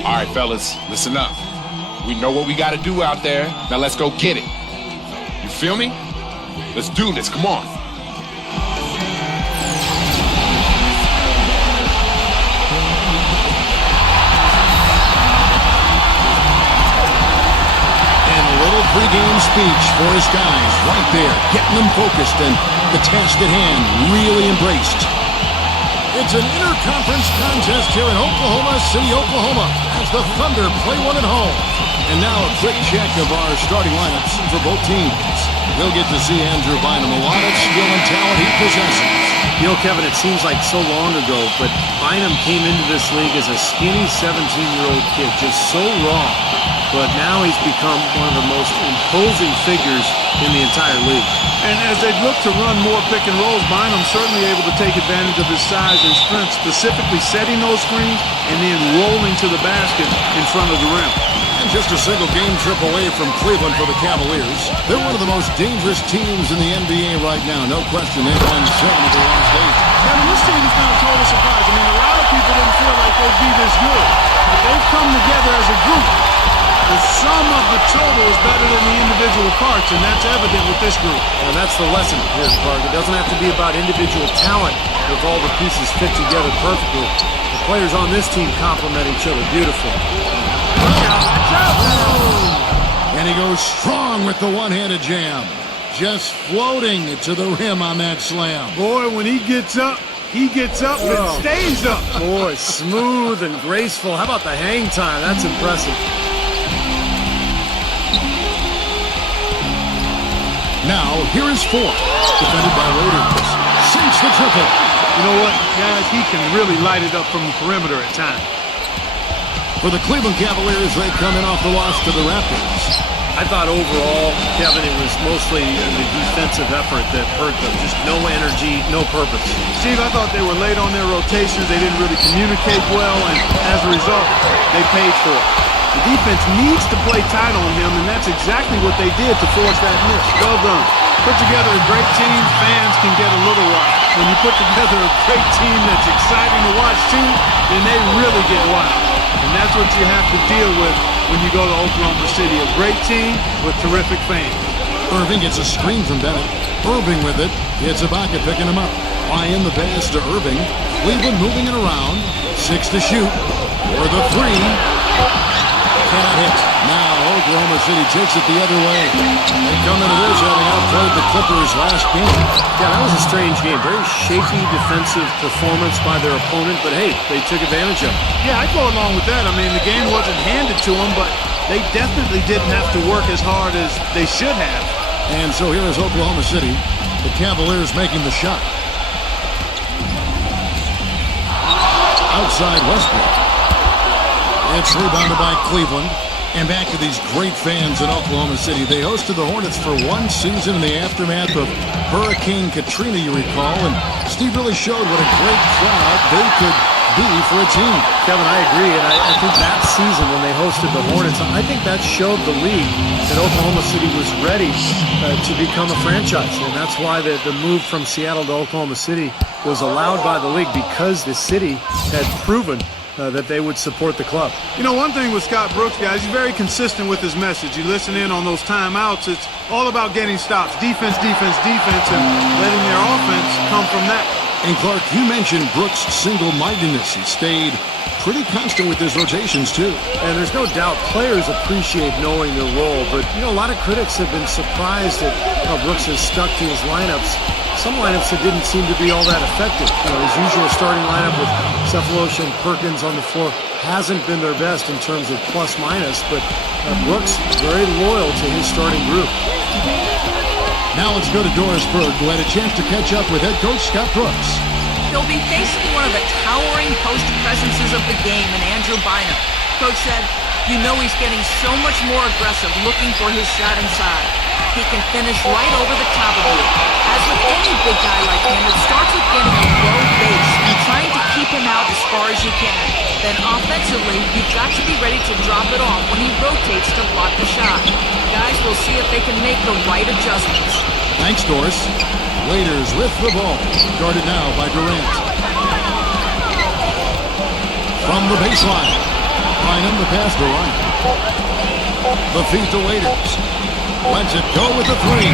All right, fellas, listen up. We know what we got to do out there. Now let's go get it. You feel me? Let's do this. Come on. And a little pregame speech for his guys right there, getting them focused and the task at hand really embraced. It's an interconference contest here in Oklahoma City, Oklahoma, as the Thunder play one at home. And now a quick check of our starting lineups for both teams. We'll get to see Andrew Bynum, a lot of skill and talent he possesses. You know, Kevin, it seems like so long ago, but Bynum came into this league as a skinny 17-year-old kid, just so raw. But now he's become one of the most imposing figures in the entire league. And as they look to run more pick and rolls, Bynum's certainly able to take advantage of his size and strength, specifically setting those screens and then rolling to the basket in front of the rim. And just a single game trip away from Cleveland for the Cavaliers. They're one of the most dangerous teams in the NBA right now. No question, they've won 7 of the last 8. Kevin, this team is kind of total surprise. I mean, a lot of people didn't feel like they'd be this good. But they've come together as a group. The sum of the total is better than the individual parts, and that's evident with this group. And that's the lesson here, Clark. It doesn't have to be about individual talent if all the pieces fit together perfectly. The players on this team complement each other beautifully. And he goes strong with the one-handed jam. Just floating to the rim on that slam. Boy, when he gets up and stays up. Boy, smooth and graceful. How about the hang time? That's impressive. Now, here is four. Defended by Raiders. Sinks the triple. You know what, guys? He can really light it up from the perimeter at times. For the Cleveland Cavaliers, they come in off the loss to the Raptors. I thought overall, Kevin, it was mostly the defensive effort that hurt them. Just no energy, no purpose. Steve, I thought they were late on their rotations. They didn't really communicate well, and as a result, they paid for it. The defense needs to play tight on him, and that's exactly what they did to force that miss. Well done. Put together a great team, fans can get a little wild. When you put together a great team that's exciting to watch too, then they really get wild. And that's what you have to deal with when you go to Oklahoma City. A great team with terrific fans. Irving gets a screen from Bennett. Irving with it. It's Ibaka picking him up. Flying the pass to Irving. Cleveland moving it around. 6 to shoot. For the 3. Cannot hit. Now Oklahoma City takes it the other way. They come into this having outplayed the Clippers last game. Yeah, that was a strange game. Very shaky defensive performance by their opponent, but hey, they took advantage of it. Yeah, I'd go along with that. I mean, the game wasn't handed to them, but they definitely didn't have to work as hard as they should have. And so here is Oklahoma City. The Cavaliers making the shot. Outside Westbrook. It's rebounded by Cleveland. And back to these great fans in Oklahoma City. They hosted the Hornets for one season in the aftermath of Hurricane Katrina, you recall. And Steve really showed what a great crowd they could be for a team. Kevin, I agree. And I think that season when they hosted the Hornets, I think that showed the league that Oklahoma City was ready to become a franchise. And that's why the move from Seattle to Oklahoma City was allowed by the league, because the city had proven that they would support the club. You know, one thing with Scott Brooks, guys, he's very consistent with his message. You listen in on those timeouts, it's all about getting stops. Defense, defense, defense, and letting their offense come from that. And Clark, you mentioned Brooks' single-mindedness. He stayed pretty constant with his rotations, too. And there's no doubt players appreciate knowing their role, but, you know, a lot of critics have been surprised at how Brooks has stuck to his lineups. Some lineups that didn't seem to be all that effective. You know, his usual starting lineup with Cephalosha and Perkins on the floor hasn't been their best in terms of plus-minus, but Brooks very loyal to his starting group. Now let's go to Dorisburg, who had a chance to catch up with head coach Scott Brooks. He'll be facing one of the towering post presences of the game in Andrew Bynum. Coach said, you know he's getting so much more aggressive looking for his shot inside. He can finish right over the top of you. As with any big guy like him, it starts with getting a low base and trying to keep him out as far as you can. Then offensively, you've got to be ready to drop it off when he rotates to block the shot. Guys will see if they can make the right adjustments. Thanks, Doris. Raiders with the ball. Guarded now by Durant. From the baseline. Bynum, the pass to Ryan. The feed to Waiters. Lets it go with the three.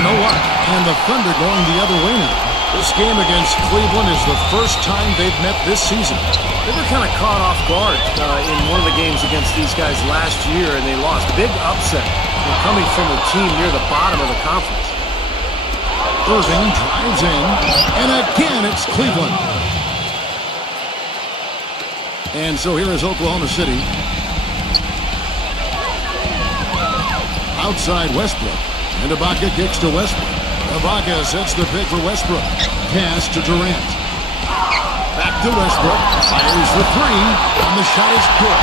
No luck. And the Thunder going the other way now. This game against Cleveland is the first time they've met this season. They were kind of caught off guard in one of the games against these guys last year, and they lost. Big upset. They're coming from a team near the bottom of the conference. Irving drives in, and again it's Cleveland. And so here is Oklahoma City. Outside Westbrook, and Ibaka kicks to Westbrook. Ibaka sets the pick for Westbrook. Pass to Durant. Back to Westbrook. Fires for three, and the shot is good.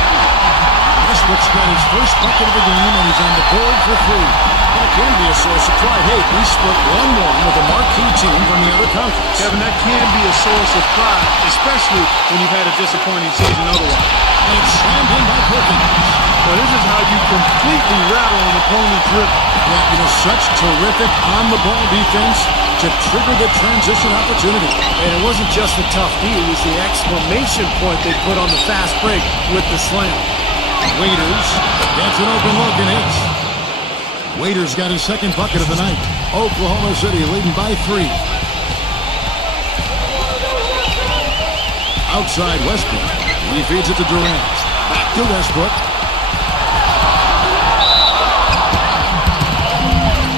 Westbrook's got his first bucket of the game, and he's on the board for three. And it can be a source of pride. Hey, we split 1-1 with a marquee team from the other conference. Kevin, that can be a source of pride, especially when you've had a disappointing season otherwise. And it's slammed in by Perkins. Well, this is how you completely rattle an opponent's rhythm. Yeah, it is such terrific on-the-ball defense to trigger the transition opportunity. And it wasn't just the tough D, it was the exclamation point they put on the fast break with the slam. Waiters gets an open look and hits. Waiters got his second bucket of the night. Oklahoma City leading by 3. Outside Westbrook. He feeds it to Durant. Back to Westbrook.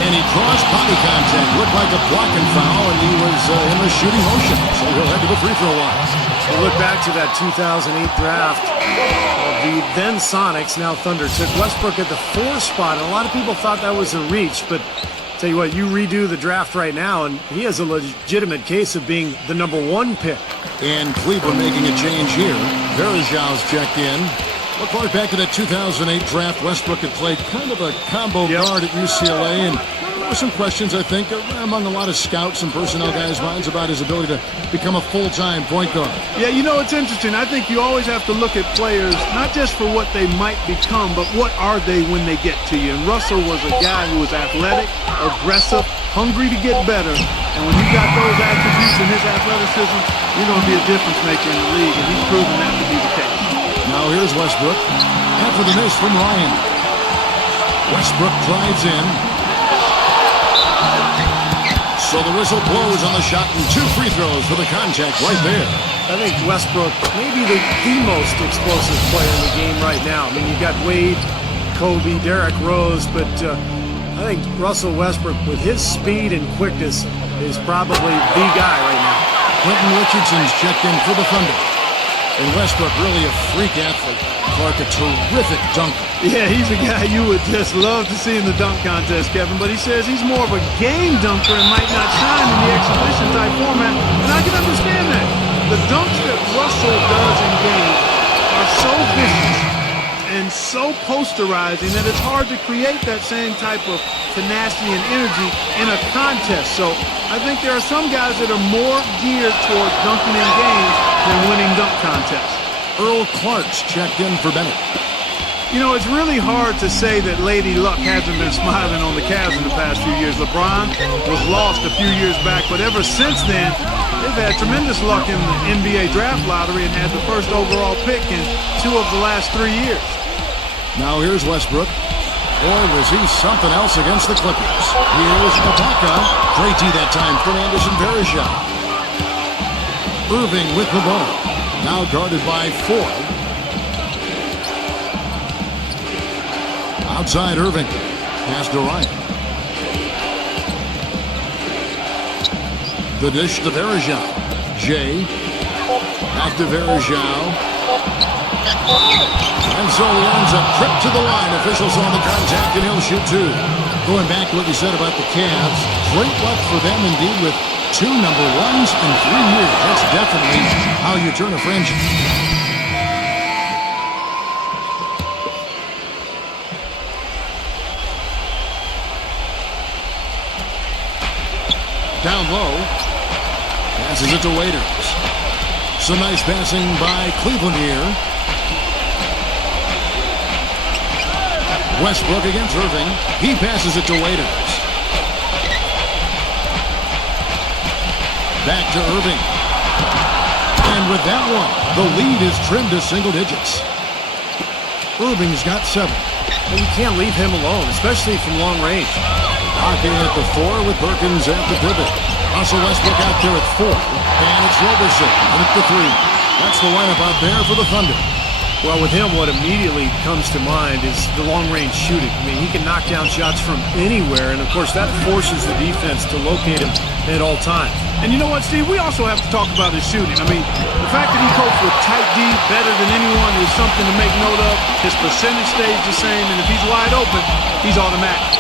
And he draws body contact. Looked like a blocking foul, and he was in the shooting motion. So he'll head to the free throw line. We'll look back to that 2008 draft. The then Sonics, now Thunder, took Westbrook at the 4 spot. And a lot of people thought that was a reach, but tell you what, you redo the draft right now, and he has a legitimate case of being the number 1 pick. And Cleveland making a change here. Verajau's checked in. Look back to that 2008 draft. Westbrook had played kind of a combo guard at UCLA, and there were some questions, I think, among a lot of scouts and personnel guys' minds about his ability to become a full-time point guard. Yeah, you know, it's interesting. I think you always have to look at players, not just for what they might become, but what are they when they get to you. And Russell was a guy who was athletic, aggressive, hungry to get better. And when you got those attributes in his athleticism, you're going to be a difference maker in the league, and he's proven that to be the case. Now here's Westbrook. After the miss from Ryan. Westbrook drives in. So the whistle blows on the shot, and 2 free throws for the contact right there. I think Westbrook may be the most explosive player in the game right now. I mean, you've got Wade, Kobe, Derrick Rose, but I think Russell Westbrook, with his speed and quickness, is probably the guy right now. Quentin Richardson's checked in for the Thunder. And Westbrook, really a freak athlete. Clark, a terrific dunker. Yeah, he's a guy you would just love to see in the dunk contest, Kevin, but he says he's more of a game dunker and might not shine in the exhibition-type format, and I can understand that. The dunks that Russell does in games are so vicious and so posterizing that it's hard to create that same type of tenacity and energy in a contest. So I think there are some guys that are more geared toward dunking in games than winning dunk contests. Earl Clark's checked in for Bennett. You know, it's really hard to say that Lady Luck hasn't been smiling on the Cavs in the past few years. LeBron was lost a few years back, but ever since then, they've had tremendous luck in the NBA draft lottery and had the first overall pick in 2 of the last 3 years. Now here's Westbrook. Boy, was he something else against the Clippers. Here's Ibaka. Great D that time from Anderson Varejao. Irving with the ball. Now guarded by 4. Outside Irving. Pass to Ryan. The dish to Varejao. Jay. Back to Varejao. And so he earns a trip to the line. Officials on the contact, and he'll shoot 2. Going back to what you said about the Cavs, great luck for them indeed with 2 number 1s in 3 years. That's definitely how you turn a franchise. Down low. Passes it to Waiters. Some nice passing by Cleveland here. Westbrook against Irving. He passes it to Waiters. Back to Irving. And with that one, the lead is trimmed to single digits. Irving's got 7. And you can't leave him alone, especially from long range. Locking at the 4 with Perkins at the pivot. Russell Westbrook out there at 4. And it's Roberson at the 3. That's the lineup out there for the Thunder. Well, with him, what immediately comes to mind is the long-range shooting. I mean, he can knock down shots from anywhere, and of course, that forces the defense to locate him at all times. And you know what, Steve? We also have to talk about his shooting. I mean, the fact that he copes with tight D better than anyone is something to make note of. His percentage stays the same, and if he's wide open, he's automatic.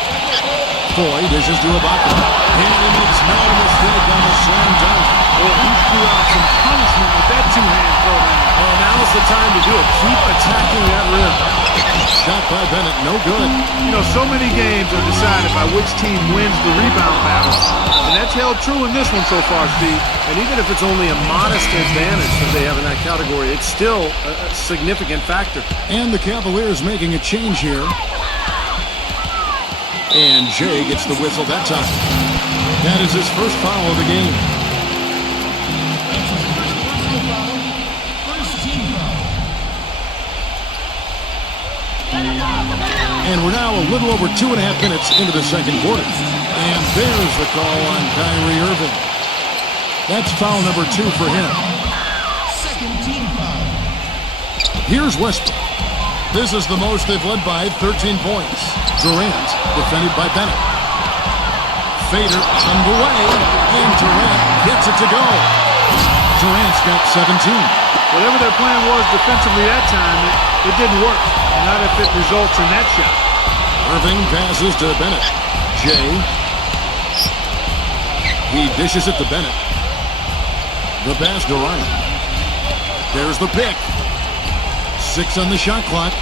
Foy dishes to Ibaka. And he makes no mistake on the slam dunk. Well, he threw out some punishment with that two-hand throw down. Well, now's the time to do it. Keep attacking that rim. Shot by Bennett, no good. You know, so many games are decided by which team wins the rebound battle. And that's held true in this one so far, Steve. And even if it's only a modest advantage that they have in that category, it's still a significant factor. And the Cavaliers making a change here. And Jay gets the whistle that time. That is his first foul of the game. And we're now a little over 2.5 minutes into the second quarter. And there's the call on Kyrie Irving. That's foul number 2 for him. Second team foul. Here's Westbrook. This is the most they've led by, 13 points. Durant, defended by Bennett. Fader underway, and Durant gets it to go. Durant's got 17. Whatever their plan was defensively that time, it didn't work. Not if it results in that shot. Irving passes to Bennett. Jay. He dishes it to Bennett. The pass to Ryan. There's the pick. 6 on the shot clock.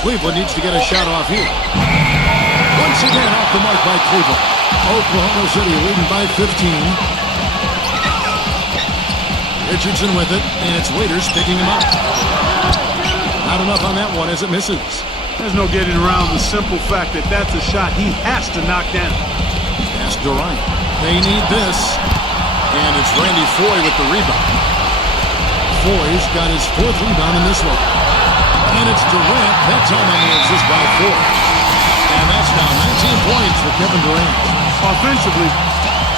Cleveland needs to get a shot off here. Once again off the mark by Cleveland. Oklahoma City leading by 15. Richardson with it, and it's Waiters picking him up. Not enough on that one as it misses. There's no getting around the simple fact that that's a shot he has to knock down. Pass Durant. They need this. And it's Randy Foy with the rebound. Foy's got his 4th rebound in this one. And it's Durant. That time on the assist by 4. And that's now 19 points for Kevin Durant. Offensively,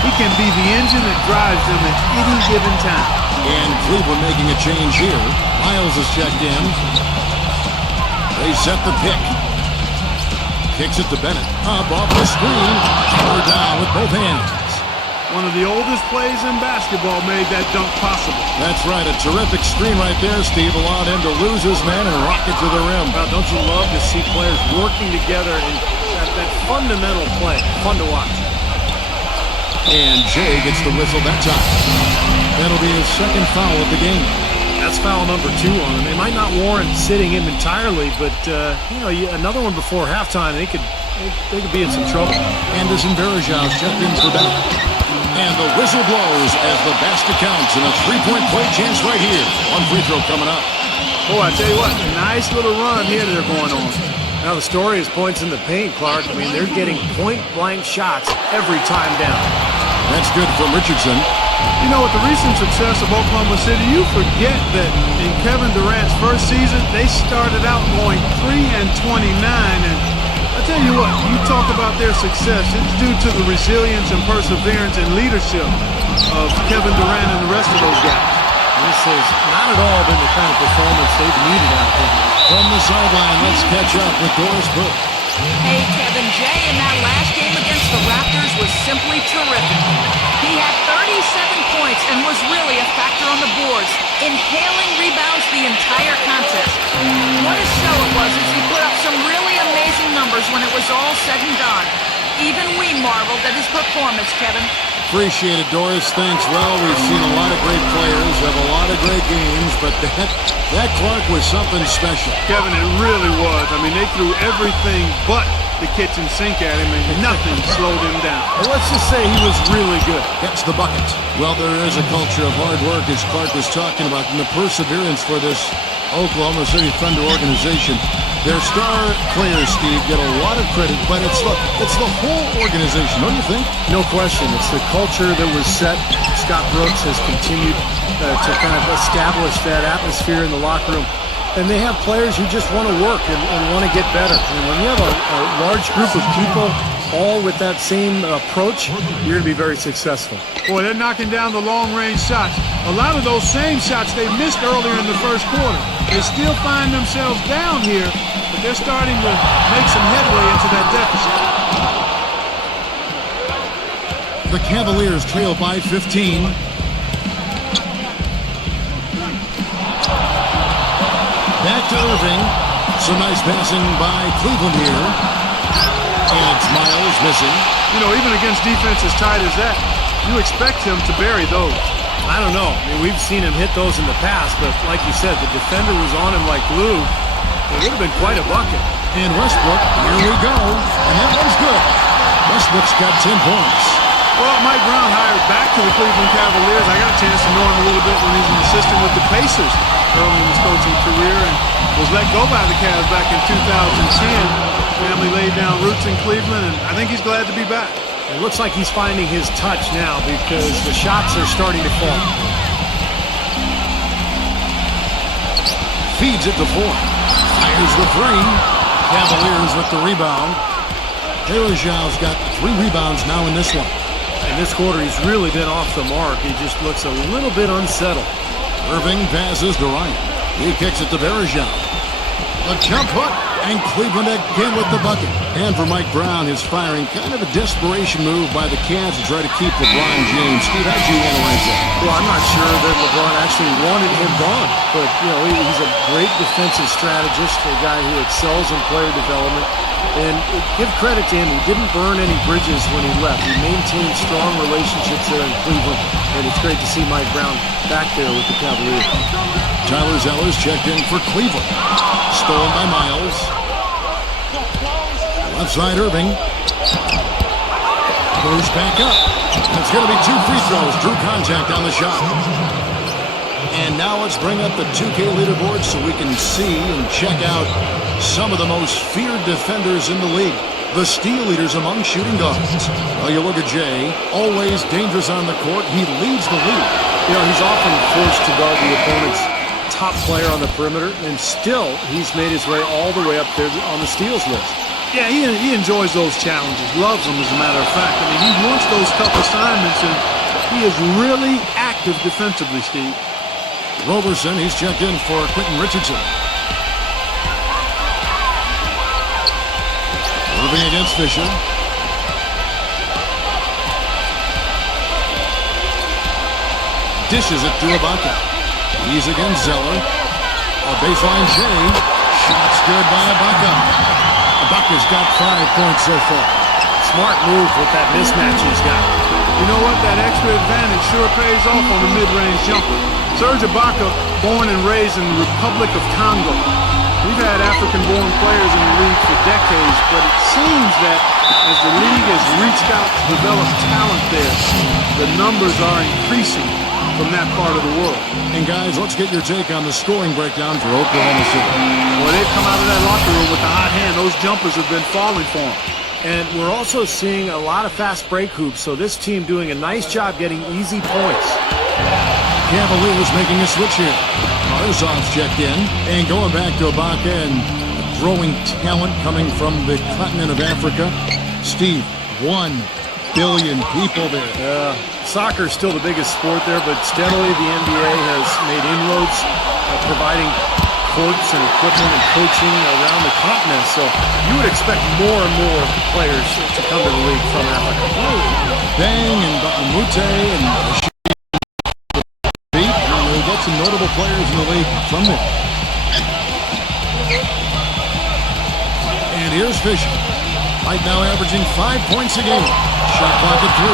he can be the engine that drives them at any given time. And Cleveland making a change here. Miles is checked in. They set the pick. Kicks it to Bennett. Up off the screen. Power down with both hands. One of the oldest plays in basketball made that dunk possible. That's right. A terrific screen right there, Steve. Allowed him to lose his man and rock it to the rim. Well, don't you love to see players working together in that fundamental play? Fun to watch. And Jay gets the whistle that time. That'll be his second foul of the game. That's foul number 2 on him. They might not warrant sitting him entirely, but another one before halftime, they could be in some trouble. Anderson Varejao checked in for that. And the whistle blows as the basket counts, and a 3-point play chance right here. One free throw coming up. Oh, I tell you what, nice little run here they're going on. Now the story is points in the paint, Clark. I mean, they're getting point-blank shots every time down. That's good from Richardson. You know, with the recent success of Oklahoma City, you forget that in Kevin Durant's first season, they started out going 3-29, and I tell you what, you talk about their success, it's due to the resilience and perseverance and leadership of Kevin Durant and the rest of those guys. This has not at all been the kind of performance they've needed out there. From the sideline, let's catch up with Doris Burke. Hey, Kevin, Jay in that last game against the Raptors was simply terrific. He had 37 points and was really a factor on the boards, inhaling rebounds the entire contest. What a show it was as he put up some really amazing numbers when it was all said and done. Even we marveled at his performance, Kevin. Appreciate it, Doris. Thanks. Well, we've seen a lot of great players, have a lot of great games, but that Clark was something special. Kevin, it really was. I mean, they threw everything but the kitchen sink at him, and nothing slowed him down. Well, let's just say he was really good. Gets the bucket. Well, there is a culture of hard work, as Clark was talking about, and the perseverance for this Oklahoma City Thunder organization. Their star players, Steve, get a lot of credit, but it's the whole organization, don't you think? No question. It's the culture that was set. It's Scott Brooks has continued to kind of establish that atmosphere in the locker room. And they have players who just want to work and want to get better. And when you have a large group of people all with that same approach, you're going to be very successful. Boy, they're knocking down the long-range shots. A lot of those same shots they missed earlier in the first quarter. They still find themselves down here, but they're starting to make some headway into that deficit. The Cavaliers trail by 15. Back to Irving. Some nice passing by Cleveland here. And it's Miles missing. You know, even against defense as tight as that, you expect him to bury those. I don't know. I mean, we've seen him hit those in the past, but like you said, the defender was on him like glue. It would have been quite a bucket. And Westbrook, here we go. And that one's good. Westbrook's got 10 points. Well, Mike Brown hired back to the Cleveland Cavaliers. I got a chance to know him a little bit when he was an assistant with the Pacers early in his coaching career and was let go by the Cavs back in 2010. Family laid down roots in Cleveland, and I think he's glad to be back. It looks like he's finding his touch now because the shots are starting to fall. Feeds it to 4. Fires the 3. Cavaliers with the rebound. Bergeau's got 3 rebounds now in this one. In this quarter, he's really been off the mark. He just looks a little bit unsettled. Irving passes to Ryan. He kicks it to Bergeau. The jump hook, and Cleveland again with the bucket. And for Mike Brown, his firing, kind of a desperation move by the Cavs to try to keep LeBron James. Steve, how'd you analyze that? Well, I'm not sure that LeBron actually wanted him gone. But, you know, he's a great defensive strategist, a guy who excels in player development. And give credit to him, he didn't burn any bridges when he left. He maintained strong relationships there in Cleveland, and it's great to see Mike Brown back there with the Cavaliers. Tyler Zeller's checked in for Cleveland. Stolen by Miles. Left side Irving. Goes back up. It's going to be 2 free throws. Drew contact on the shot. And now let's bring up the 2K leaderboard so we can see and check out some of the most feared defenders in the league. The steal leaders among shooting guards. Well, you look at Jay, always dangerous on the court. He leads the league. You know, he's often forced to guard the opponent's top player on the perimeter, and still he's made his way all the way up there on the steals list. Yeah, he enjoys those challenges, loves them as a matter of fact. I mean, he wants those tough assignments, and he is really active defensively, Steve. Roberson, he's checked in for Quentin Richardson. Irving against Fisher. Dishes it to Ibaka. He's against Zeller. A baseline J. Shots good by Ibaka. Ibaka's got 5 points so far. Smart move with that mismatch he's got. You know what? That extra advantage sure pays off on the mid-range jumper. Serge Ibaka, born and raised in the Republic of Congo. We've had African-born players in the league for decades, but it seems that as the league has reached out to develop talent there, the numbers are increasing from that part of the world. And guys, let's get your take on the scoring breakdown for Oklahoma City. Well, they've come out of that locker room with a hot hand. Those jumpers have been falling for them. And we're also seeing a lot of fast break hoops, so this team doing a nice job getting easy points. Cavaliers making a switch here. Arzov's checked in. And going back to Ibaka and growing talent coming from the continent of Africa. Steve, 1 billion people there. Soccer is still the biggest sport there, but steadily the NBA has made inroads, providing courts and equipment and coaching around the continent. So you would expect more and more players to come to the league from Africa. Bang and Mute and Beat. And we've got some notable players in the league from there. And here's Fisher. Right now averaging 5 points a game. Shot clock at 3.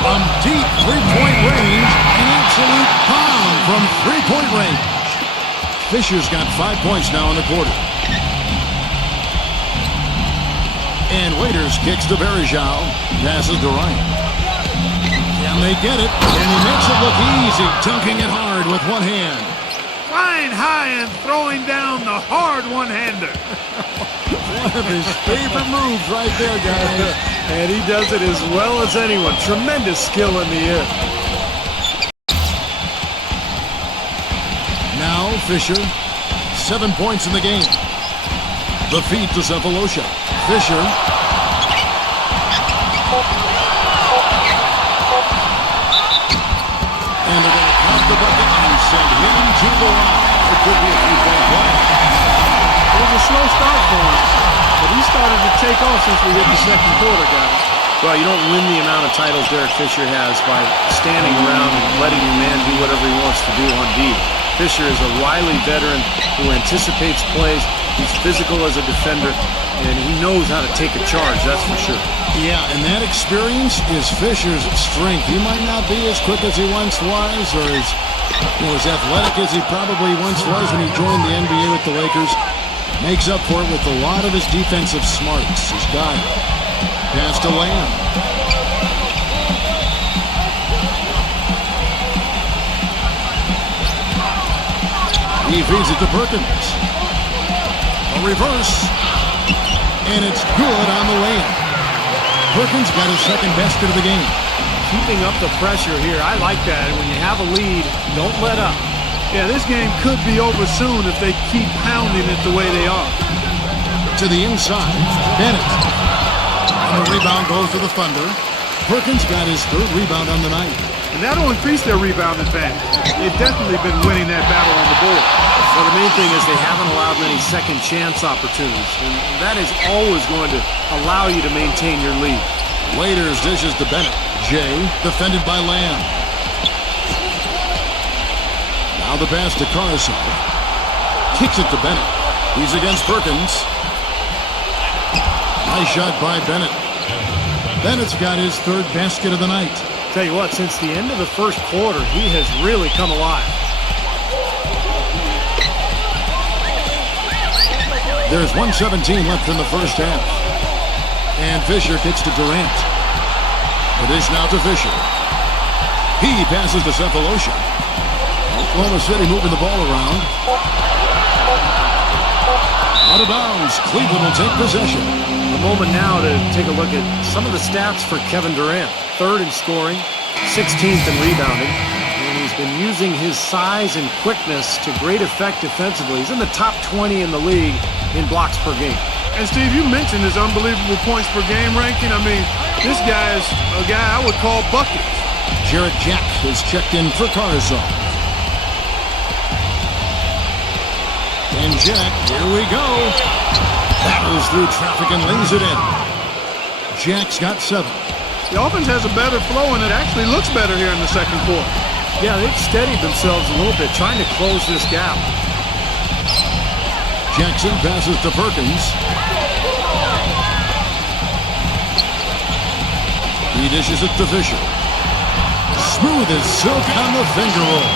From deep three-point range, an absolute bomb from three-point range. Fisher's got 5 points now in the quarter. And Waiters kicks to Bergeau. Passes to Ryan. Can they get it? And he makes it look easy, dunking it hard with one hand. flying high and throwing down the hard one-hander. One of his favorite moves right there, guys. And he does it as well as anyone. Tremendous skill in the air. Now Fisher, 7 points in the game. The feed to Cephalosha. Fisher. And they're going to count the bucket and send him to the line. It could be a three-point play. It was a slow start for him, but he started to take off since we hit the second quarter, guys. Well, you don't win the amount of titles Derek Fisher has by standing around and letting your man do whatever he wants to do on D. Fisher is a wily veteran who anticipates plays. He's physical as a defender, and he knows how to take a charge, that's for sure. Yeah, and that experience is Fisher's strength. He might not be as quick as he once was, or as athletic as he probably once was when he joined the NBA with the Lakers. Makes up for it with a lot of his defensive smarts. He's got it. Pass to Lamb. He feeds it to Perkins. A reverse. And it's good on the layup. Perkins got his second basket of the game. Keeping up the pressure here, I like that. When you have a lead, don't let up. Yeah, this game could be over soon if they keep pounding it the way they are. To the inside, Bennett. And the rebound goes to the Thunder. Perkins got his third rebound on the night. And that'll increase their rebound advantage. They've definitely been winning that battle on the board. Well, the main thing is they haven't allowed many second chance opportunities, and that is always going to allow you to maintain your lead. Waiters dishes to Bennett. Jay, defended by Lamb. Now the pass to Carsey. Kicks it to Bennett. He's against Perkins. Nice shot by Bennett. Bennett's got his third basket of the night. Tell you what, since the end of the first quarter, he has really come alive. There's 1:17 left in the first half. And Fisher kicks to Durant. The dish now to Fisher. He passes to Cephalosha. Oklahoma City moving the ball around. Out of bounds. Cleveland will take possession. A moment now to take a look at some of the stats for Kevin Durant. Third in scoring, 16th in rebounding. And he's been using his size and quickness to great effect defensively. He's in the top 20 in the league in blocks per game. And Steve, you mentioned his unbelievable points per game ranking. I mean, this guy is a guy I would call buckets. Jarrett Jack is checked in for Carzon. And Jack, here we go. Battles through traffic and lays it in. Jack's got 7. The offense has a better flow, and it actually looks better here in the second quarter. Yeah, they've steadied themselves a little bit, trying to close this gap. Jackson passes to Perkins. He dishes it to Fisher. Smooth as silk on the finger roll.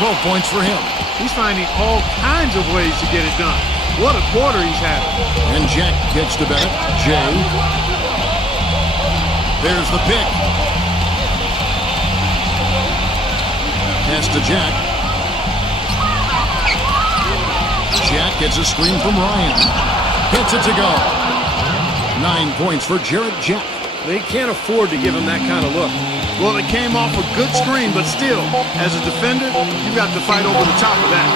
12 points for him. He's finding all kinds of ways to get it done. What a quarter he's having. And Jack gets to Bennett. Jay. There's the pick. Pass to Jack. Jack gets a screen from Ryan. Gets it to go. 9 points for Jarrett Jack. They can't afford to give him that kind of look. Well, it came off a good screen, but still, as a defender, you got to fight over the top of that.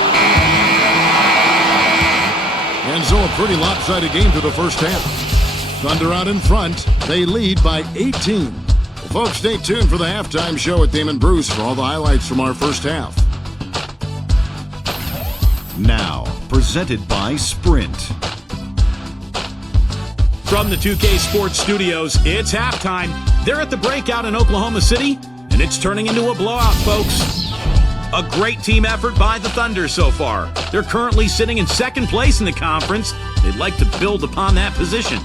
And so a pretty lopsided game through the first half. Thunder out in front. They lead by 18. Well, folks, stay tuned for the halftime show with Damon Bruce for all the highlights from our first half. Now, presented by Sprint. From the 2K Sports Studios, it's halftime. They're at the breakout in Oklahoma City, and it's turning into a blowout, folks. A great team effort by the Thunder so far. They're currently sitting in second place in the conference. They'd like to build upon that position.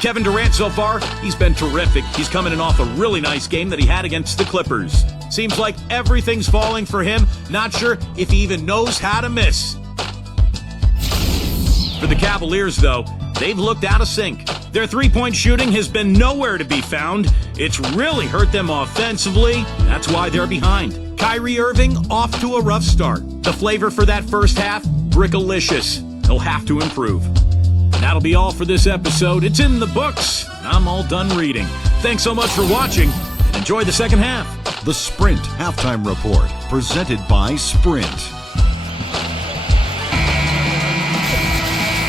Kevin Durant so far, he's been terrific. He's coming in off a really nice game that he had against the Clippers. Seems like everything's falling for him. Not sure if he even knows how to miss. For the Cavaliers, though, they've looked out of sync. Their three-point shooting has been nowhere to be found. It's really hurt them offensively. That's why they're behind. Kyrie Irving off to a rough start. The flavor for that first half, brickalicious. He'll have to improve. And that'll be all for this episode. It's in the books. I'm all done reading. Thanks so much for watching, and enjoy the second half. The Sprint Halftime Report, presented by Sprint.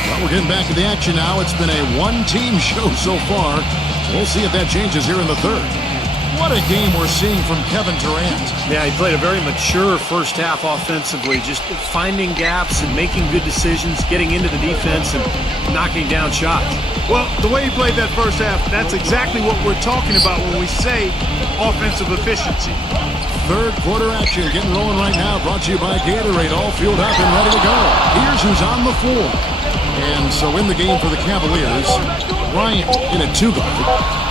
Well, we're getting back to the action now. It's been a one-team show so far. We'll see if that changes here in the third. What a game we're seeing from Kevin Durant. Yeah, he played a very mature first half offensively, just finding gaps and making good decisions, getting into the defense and knocking down shots. Well, the way he played that first half, that's exactly what we're talking about when we say offensive efficiency. Third quarter action getting rolling right now, brought to you by Gatorade, all fueled up and ready to go. Here's who's on the floor. And so in the game for the Cavaliers, Bryant in a two-guard.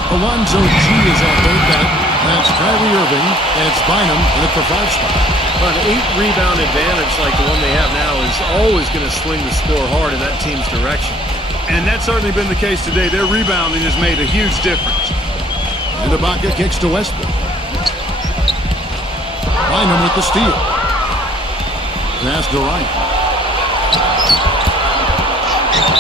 Alonzo G is at third net. That's Kyrie Irving, and it's Bynum in at the 5 spot. Well, an 8-rebound advantage like the one they have now is always going to swing the score hard in that team's direction. And that's certainly been the case today. Their rebounding has made a huge difference. And Ibaka kicks to Westbrook. Bynum with the steal. Pass to Ryan.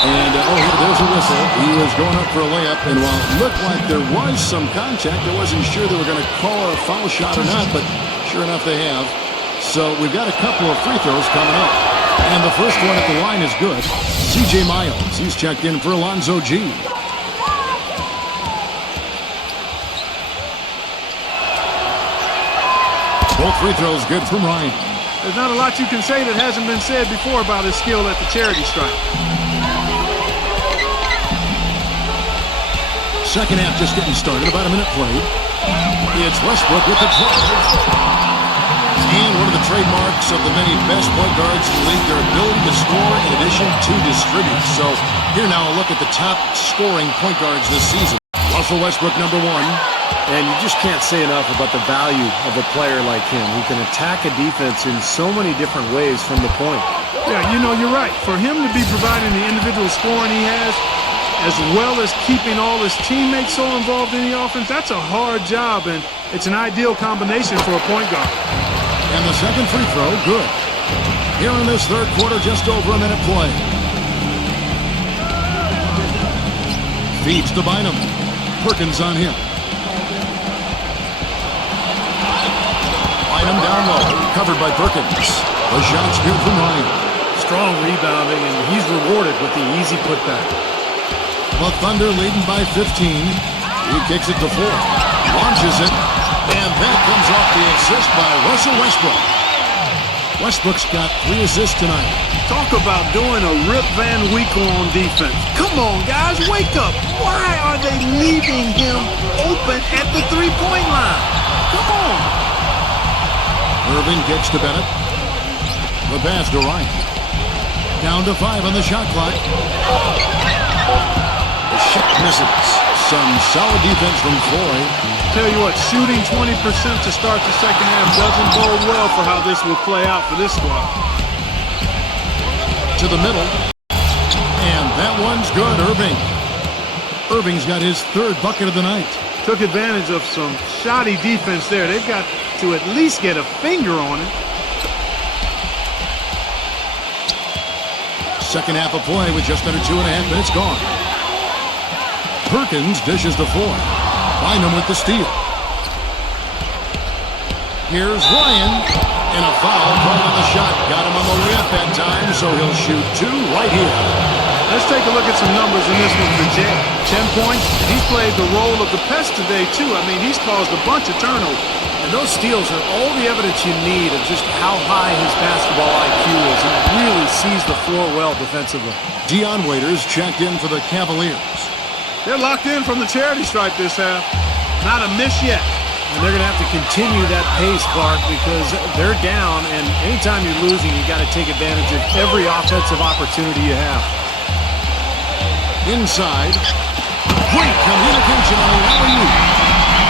And, there's a whistle. He was going up for a layup, and while it looked like there was some contact, I wasn't sure they were going to call a foul shot or not, but sure enough they have. So we've got a couple of free throws coming up. And the first one at the line is good. C.J. Miles, he's checked in for Alonzo G. Both free throws good from Ryan. There's not a lot you can say that hasn't been said before about his skill at the charity stripe. Second half just getting started, about a minute played. It's Westbrook with the drive. And one of the trademarks of the many best point guards in the league, their ability to score in addition to distribute. So here now a look at the top scoring point guards this season. Russell Westbrook, number 1. And you just can't say enough about the value of a player like him who can attack a defense in so many different ways from the point. Yeah, you're right. For him to be providing the individual scoring he has, as well as keeping all his teammates so involved in the offense, that's a hard job, and it's an ideal combination for a point guard. And the second free throw, good. Here in this third quarter, just over a minute play. Feeds to Bynum. Perkins on him. Bynum down low, covered by Perkins. The shot's good from Ryan. Strong rebounding, and he's rewarded with the easy putback. The Thunder leading by 15. He kicks it to 4. Launches it. And that comes off the assist by Russell Westbrook. Westbrook's got 3 assists tonight. Talk about doing a Rip Van Winkle on defense. Come on, guys, wake up. Why are they leaving him open at the three-point line? Come on. Irving kicks to Bennett. The pass to Ryan. Down to 5 on the shot clock. The shot misses. Some solid defense from Floyd. Tell you what, shooting 20% to start the second half doesn't bode well for how this will play out for this squad. To the middle. And that one's good, Irving. Irving's got his 3rd bucket of the night. Took advantage of some shoddy defense there. They've got to at least get a finger on it. Second half of play with just under 2.5 minutes gone. Perkins dishes to 4. Bynum with the steal. Here's Ryan. And a foul called on the shot. Got him on the way up that time, so he'll shoot 2 right here. Let's take a look at some numbers in this one for Jay. 10 points. He's played the role of the pest today, too. I mean, he's caused a bunch of turnovers. And those steals are all the evidence you need of just how high his basketball IQ is. He really sees the floor well defensively. Dion Waiters checked in for the Cavaliers. They're locked in from the charity stripe this half. Not a miss yet. And they're going to have to continue that pace, Clark, because they're down, and anytime you're losing, you got to take advantage of every offensive opportunity you have. Inside. Great communication on the alley-oop.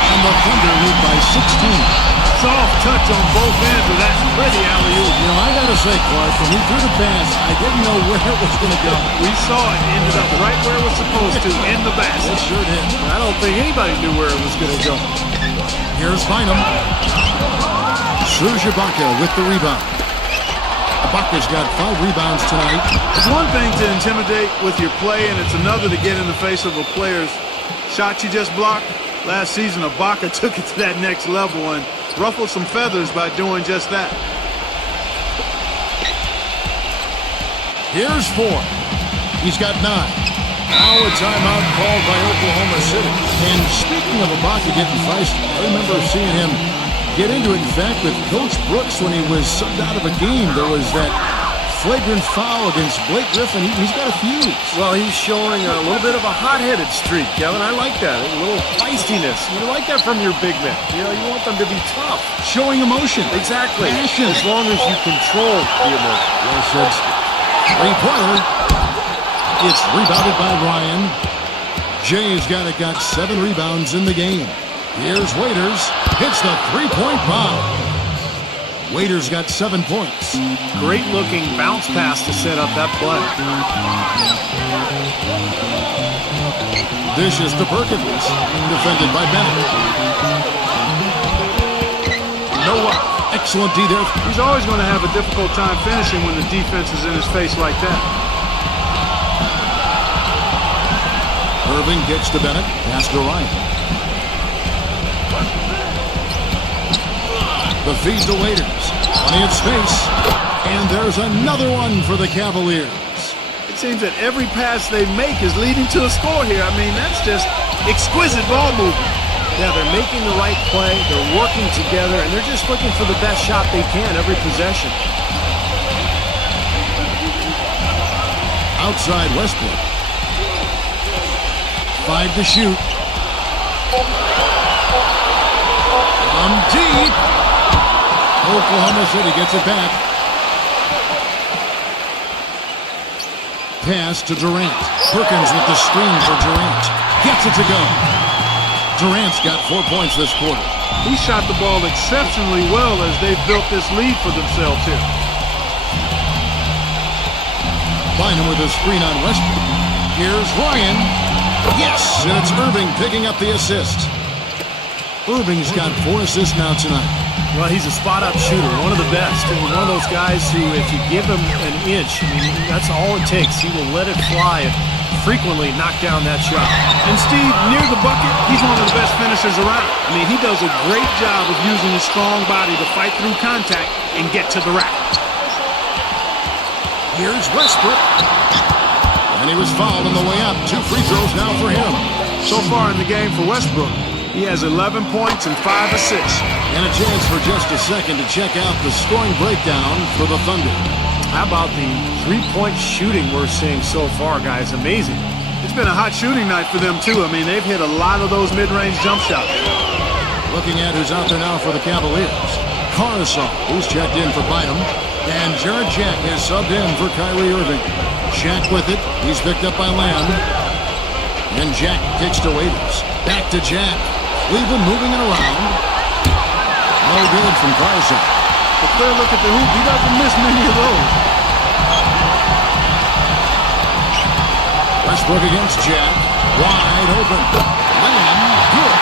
And the Thunder lead by 16. Soft touch on both ends with that pretty alley-oop. You know, I got to say, Clark, when he threw the pass, I didn't know where it was going to go. We saw it. Ended up right where it was supposed to, in the basket. It sure did. I don't think anybody knew where it was going to go. Here's Bynum. Serge Ibaka with the rebound. Ibaka's got 5 rebounds tonight. It's one thing to intimidate with your play, and it's another to get in the face of a player's shot you just blocked. Last season, Ibaka took it to that next level and ruffled some feathers by doing just that. Here's 4. He's got 9. Now a timeout called by Oklahoma City. And speaking of Ibaka getting feisty, I remember seeing him get into it. In fact, with Coach Brooks, when he was subbed out of a game, there was that flagrant foul against Blake Griffin. He's got a few. Well, he's showing a little bit of a hot-headed streak, Kevin. I like that. A little feistiness. You like that from your big men. You want them to be tough. Showing emotion. Exactly. Passion. As long as you control the emotion. Well said. Three-pointer. It's rebounded by Ryan. Jay's got 7 rebounds in the game. Here's Waiters. Hits the three-point bomb. Waiters got 7 points. Great-looking bounce pass to set up that play. Dish is to Perkins. Defended by Bennett. Noah. Excellent D there. He's always going to have a difficult time finishing when the defense is in his face like that. Irving gets to Bennett. Pass to Ryan. The feed to Waiters. Plenty of space. And there's another one for the Cavaliers. It seems that every pass they make is leading to a score here. I mean, that's just exquisite ball movement. Yeah, they're making the right play. They're working together, and they're just looking for the best shot they can every possession. Outside Westbrook. 5 to shoot. From deep. Oklahoma City gets it back. Pass to Durant. Perkins with the screen for Durant. Gets it to go. Durant's got 4 points this quarter. He shot the ball exceptionally well as they've built this lead for themselves here. Bynum with a screen on Westbrook. Here's Ryan. Yes, and it's Irving picking up the assist. Irving's got 4 assists now tonight. Well, he's a spot-up shooter, one of the best. And one of those guys who, if you give him an inch, I mean, that's all it takes. He will let it fly and frequently knock down that shot. And Steve, near the bucket, he's one of the best finishers around. I mean, he does a great job of using his strong body to fight through contact and get to the rack. Here's Westbrook. And he was fouled on the way up. 2 free throws now for him. So far in the game for Westbrook, he has 11 points and 5 assists. And a chance for just a second to check out the scoring breakdown for the Thunder. How about the three-point shooting we're seeing so far, guys? Amazing. It's been a hot shooting night for them, too. I mean, they've hit a lot of those mid-range jump shots. Looking at who's out there now for the Cavaliers. Caruso, who's checked in for Bynum. And Jared Jack has subbed in for Kyrie Irving. Jack with it. He's picked up by Lamb. And Jack kicks to Waiters. Back to Jack. Cleveland moving it around. No good from Caruso. A clear look at the hoop. He doesn't miss many of those. Westbrook against Jack. Wide open. Lamb. Good.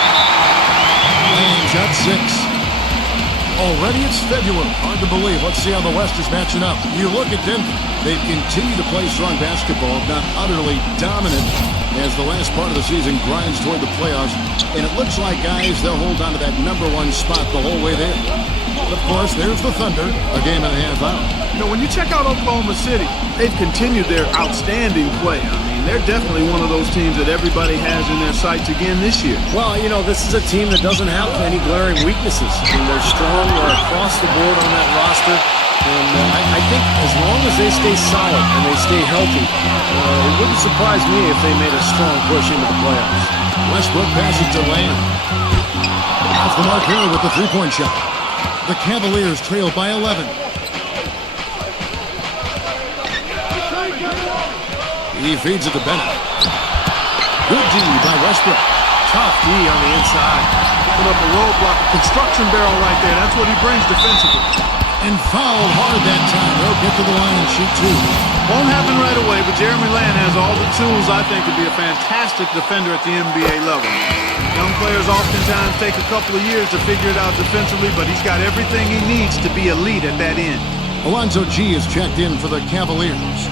Lamb shot 6. Already it's February. Hard to believe. Let's see how the West is matching up. You look at Denver. They've continued to play strong basketball, not utterly dominant as the last part of the season grinds toward the playoffs. And it looks like, guys, they'll hold on to that #1 spot the whole way there. But of course, there's the Thunder, a game and a half out. You know, when you check out Oklahoma City, they've continued their outstanding play. I mean, they're definitely one of those teams that everybody has in their sights again this year. Well, this is a team that doesn't have any glaring weaknesses. I mean, they're strong across the board on that roster. And I think as long as they stay solid and they stay healthy, it wouldn't surprise me if they made a strong push into the playoffs. Westbrook passes to Lamb. Off the mark here with the three-point shot. The Cavaliers trail by 11. He feeds it to Bennett. Good D by Westbrook. Tough D on the inside. Put up a roadblock, a construction barrel right there. That's what he brings defensively. And fouled hard that time. They'll get to the line and shoot two. Won't happen right away, but Jeremy Lamb has all the tools, I think, to be a fantastic defender at the NBA level. Young players oftentimes take a couple of years to figure it out defensively, but he's got everything he needs to be elite at that end. Alonzo G is checked in for the Cavaliers.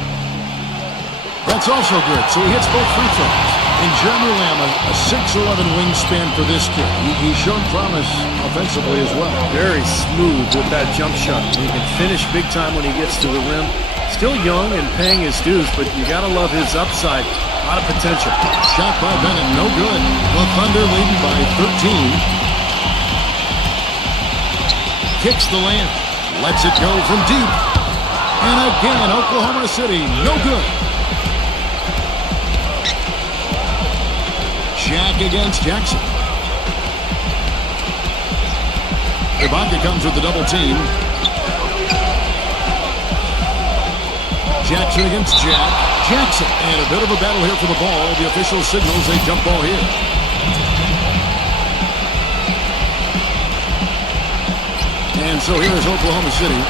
That's also good, so he hits both free throws. And Jeremy Lamb, a 6'11" wingspan for this kid. He's shown promise offensively as well. Very smooth with that jump shot. He can finish big time when he gets to the rim. Still young and paying his dues, but you got to love his upside. A lot of potential. Shot by Bennett, no good. The Thunder leading by 13. Kicks the layup. Lets it go from deep. And again, Oklahoma City, no good. Jack against Jackson. Ibaka comes with the double team. Jackson against Jack. Jackson. And a bit of a battle here for the ball. The official signals a jump ball here. And so here is Oklahoma City.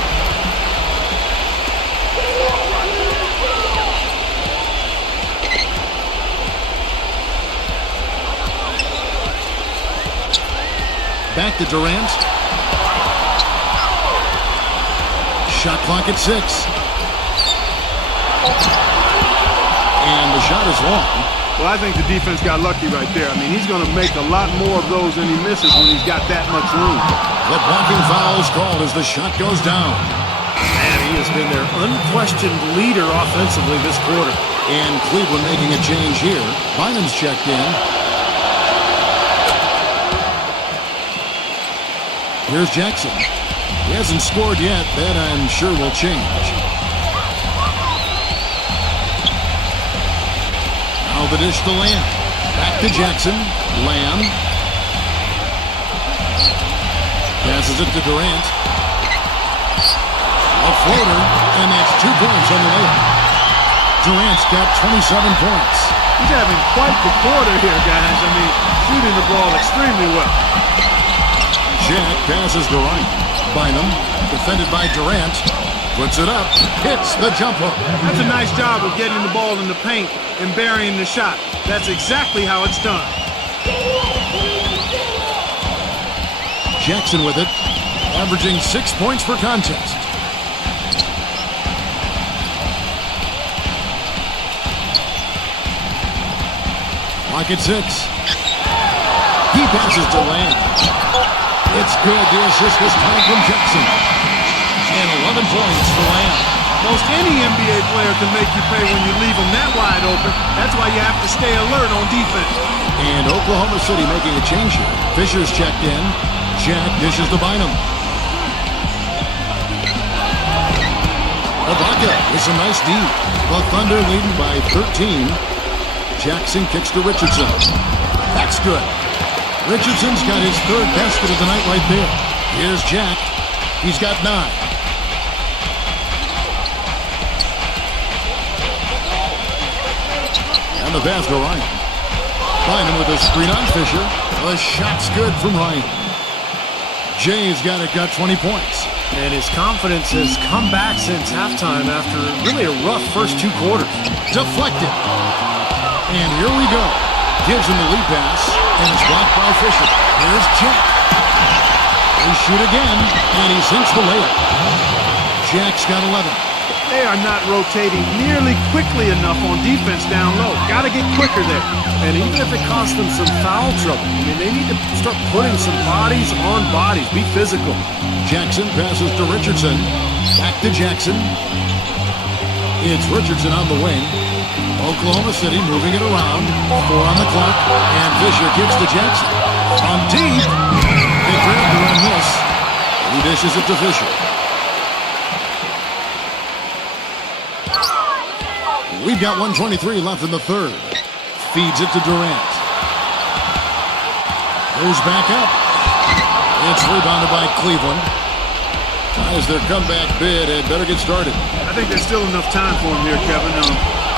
Back to Durant. Shot clock at 6. And the shot is long. Well, I think the defense got lucky right there. I mean, he's going to make a lot more of those than he misses when he's got that much room. The blocking foul is called as the shot goes down. Man, he has been their unquestioned leader offensively this quarter. And Cleveland making a change here. Bynum's checked in. Here's Jackson. He hasn't scored yet. That, I'm sure, will change. Now the dish to Lamb. Back to Jackson. Lamb. Passes it to Durant. A floater, and that's 2 points on the layup. Durant's got 27 points. He's having quite the quarter here, guys. I mean, shooting the ball extremely well. Jack passes to Wright. Bynum, defended by Durant, puts it up, hits the jump hook. That's a nice job of getting the ball in the paint and burying the shot. That's exactly how it's done. Jackson with it, averaging 6 points per contest. Clock at 6. He passes to Lamb. It's good. The assist this time from Jackson. And 11 points for Lamb. Most any NBA player can make you pay when you leave them that wide open. That's why you have to stay alert on defense. And Oklahoma City making a change here. Fisher's checked in. Jack dishes to Bynum. Ibaka with some nice D. The Thunder leading by 13. Jackson kicks to Richardson. That's good. Richardson's got his 3rd basket of the night right there. Here's Jack. He's got 9. And the pass to Ryan. Bynum with a screen on Fisher. The shot's good from Ryan. Jay's got 20 points. And his confidence has come back since halftime after really a rough first 2 quarters. Deflected. And here we go. Gives him the lead pass, and it's blocked by Fisher. Here's Jack. They shoot again, and he sinks the layup. Jack's got 11. They are not rotating nearly quickly enough on defense down low. Got to get quicker there. And even if it costs them some foul trouble, I mean, they need to start putting some bodies on bodies. Be physical. Jackson passes to Richardson. Back to Jackson. It's Richardson on the wing. Oklahoma City moving it around. 4 on the clock. And Fisher kicks to Jackson. From deep. They grabbed her on this. He dishes it to Fisher. We've got 1:23 left in the 3rd. Feeds it to Durant. Goes back up. It's rebounded by Cleveland. As their comeback bid, it better get started. I think there's still enough time for him here, Kevin.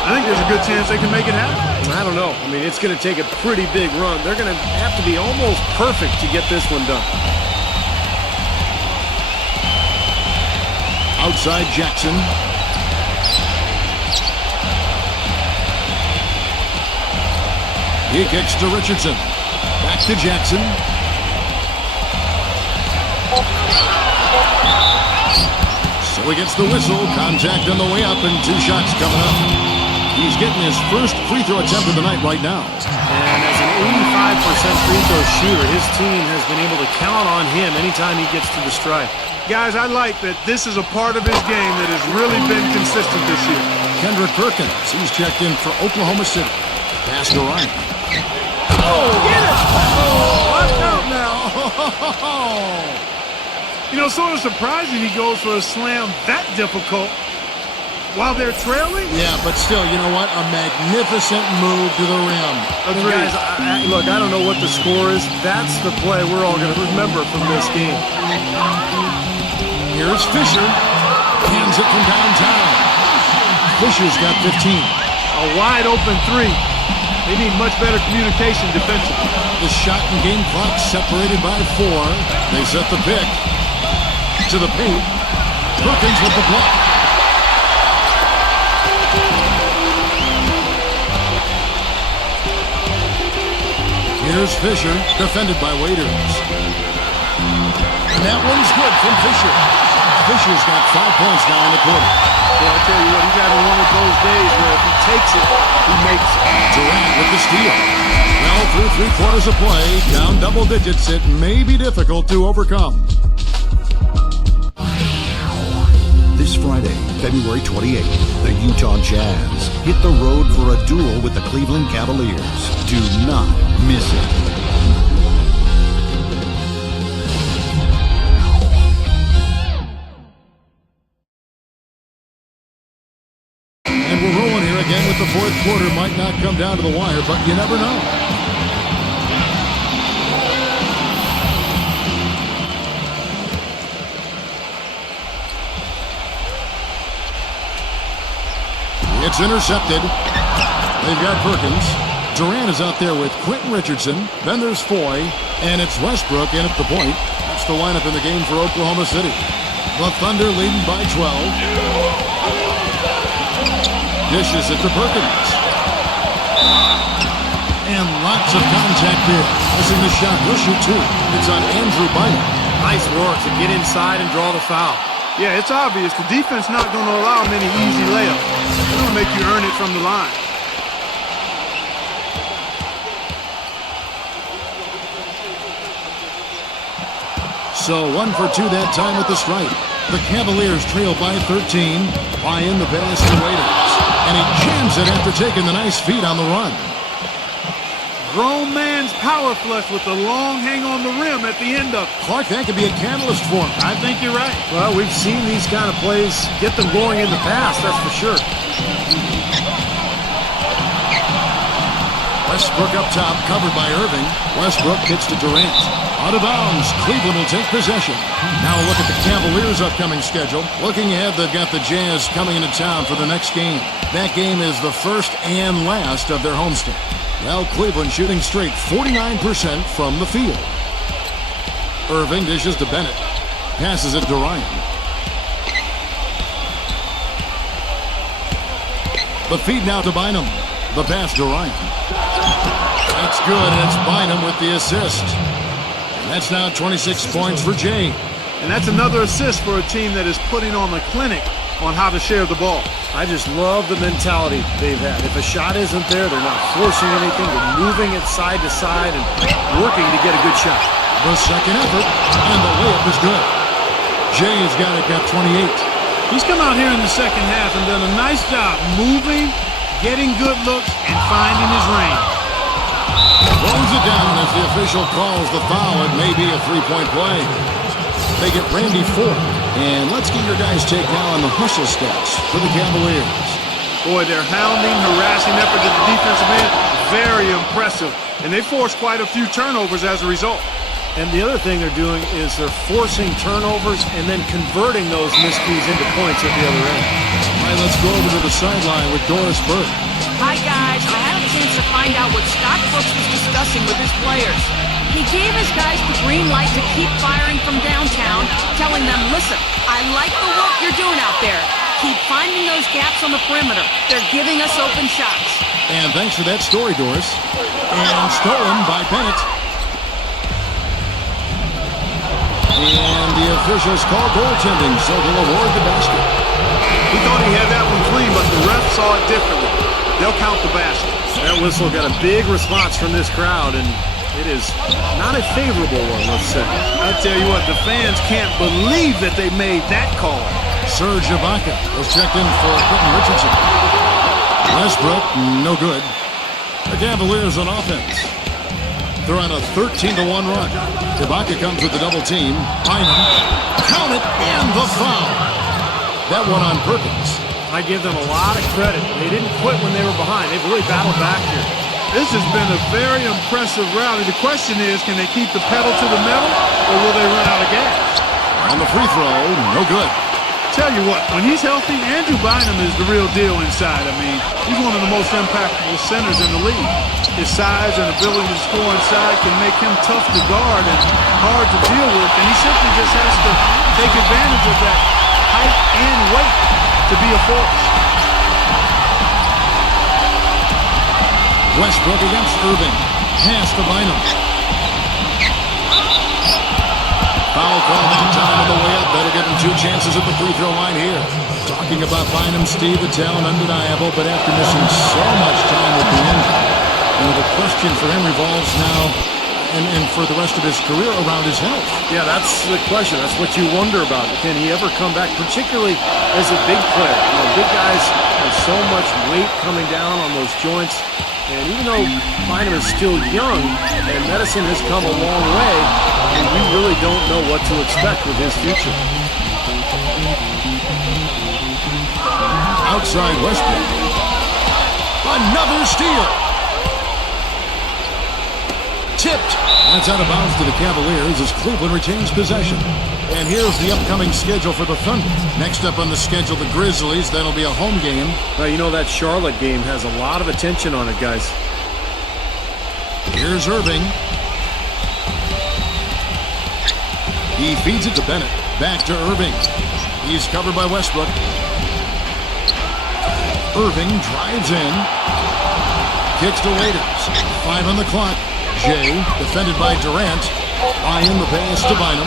I think there's a good chance they can make it happen. I don't know. I mean, it's going to take a pretty big run. They're going to have to be almost perfect to get this one done. Outside Jackson. He kicks to Richardson. Back to Jackson. So he gets the whistle. Contact on the way up and 2 shots coming up. He's getting his first free throw attempt of the night right now. And as an 85% free throw shooter, his team has been able to count on him anytime he gets to the stripe. Guys, I like that this is a part of his game that has really been consistent this year. Kendrick Perkins, he's checked in for Oklahoma City. Pass to Ryan. Oh, get it! Oh, watch out now. You know, sort of surprising he goes for a slam that difficult while they're trailing. Yeah, but still, you know what? A magnificent move to the rim. Guys, look, I don't know what the score is. That's the play we're all going to remember from this game. Here's Fisher. Hands it from downtown. Fisher's got 15. A wide open 3. They need much better communication defensively. The shot and game clock separated by 4. They set the pick. To the paint. Perkins with the block. Here's Fisher, defended by Waiters. And that one's good from Fisher. Fisher's got 5 points now in the quarter. Well, I'll tell you what, he's having one of those days where if he takes it, he makes it. Durant with the steal. Well, through 3 quarters of play, down double digits, it may be difficult to overcome. This Friday, February 28th, the Utah Jazz hit the road for a duel with the Cleveland Cavaliers. Do not miss it. And we're rolling here again with the 4th quarter. Might not come down to the wire, but you never know. It's intercepted. They've got Perkins. Durant is out there with Quentin Richardson. Then there's Foy. And it's Westbrook in at the point. That's the lineup in the game for Oklahoma City. The Thunder leading by 12. Dishes it to Perkins. And lots of contact there. Missing the shot. He'll shoot 2. It's on Andrew Bynum. Nice work to get inside and draw the foul. Yeah, it's obvious. The defense not going to allow many easy layups. They're going to make you earn it from the line. So 1 for 2 that time at the stripe. The Cavaliers trail by 13. Buying the pass to Waiters. And he jams it after taking the nice feed on the run. Grown man's power flush with the long hang on the rim at the end of it. Clark, that could be a catalyst for him. I think you're right. Well, we've seen these kind of plays get them going in the past, that's for sure. Westbrook up top, covered by Irving. Westbrook gets to Durant. Out of bounds, Cleveland will take possession. Now a look at the Cavaliers' upcoming schedule. Looking ahead, they've got the Jazz coming into town for the next game. That game is the first and last of their homestand. Well, Cleveland shooting straight 49% from the field. Irving dishes to Bennett. Passes it to Ryan. The feed now to Bynum. The pass to Ryan. That's good, and it's Bynum with the assist. And that's now 26 points for Jay. And that's another assist for a team that is putting on the clinic on how to share the ball. I just love the mentality they've had. If a shot isn't there, they're not forcing anything. They're moving it side to side and working to get a good shot. The second effort, and the layup is good. Jay has got it, got 28. He's come out here in the second half and done a nice job moving, getting good looks, and finding his range. Throws it down as the official calls the foul. It may be a three-point play. They get Randy Ford. And let's get your guys' take now on the hustle stats for the Cavaliers. Boy, their hounding, harassing effort at the defensive end, very impressive. And they forced quite a few turnovers as a result. And the other thing they're doing is they're forcing turnovers and then converting those miscues into points at the other end. All right, let's go over to the sideline with Doris Burke. Hi, guys. I had a chance to find out what Scott Brooks was discussing with his players. He gave his guys the green light to keep firing from downtown, telling them, listen, I like the work you're doing finding those gaps on the perimeter. They're giving us open shots. And thanks for that story, Doris. And stolen by Bennett. And the officials call goaltending, so they'll award the basket. He thought he had that one clean, but the ref saw it differently. They'll count the basket. That whistle got a big response from this crowd, and it is not a favorable one, let's say. I tell you what, the fans can't believe that they made that call. Serge Ibaka was checked in for Quentin Richardson. Westbrook, no good. The Cavaliers on offense. They're on a 13-1 run. Ibaka comes with the double team. Bynum, count it, and the foul. That one on Perkins. I give them a lot of credit. They didn't quit when they were behind. They've really battled back here. This has been a very impressive rally. The question is, can they keep the pedal to the metal, or will they run out of gas? On the free throw, no good. Tell you what, when he's healthy, Andrew Bynum is the real deal inside. I mean, he's one of the most impactful centers in the league. His size and ability to score inside can make him tough to guard and hard to deal with, and he simply just has to take advantage of that height and weight to be a force. Westbrook against Irving. Pass to Bynum. Foul call on time on the way up. That'll give him 2 chances at the free throw line here. Talking about Bynum, Steve, the talent undeniable, but after missing so much time with the injury, the question for him revolves now and for the rest of his career around his health. Yeah, that's the question. That's what you wonder about. Can he ever come back, particularly as a big player? Big guys have so much weight coming down on those joints. And even though Bynum is still young and medicine has come a long way, and we really don't know what to expect with his future. Outside Westbrook. Another steal. Tipped. That's out of bounds to the Cavaliers as Cleveland retains possession. And here's the upcoming schedule for the Thunder. Next up on the schedule, the Grizzlies. That'll be a home game. Well, that Charlotte game has a lot of attention on it, guys. Here's Irving. He feeds it to Bennett. Back to Irving. He's covered by Westbrook. Irving drives in. Kicks to Waiters. 5 on the clock. Jay, defended by Durant. Ryan, the pass to Bynum.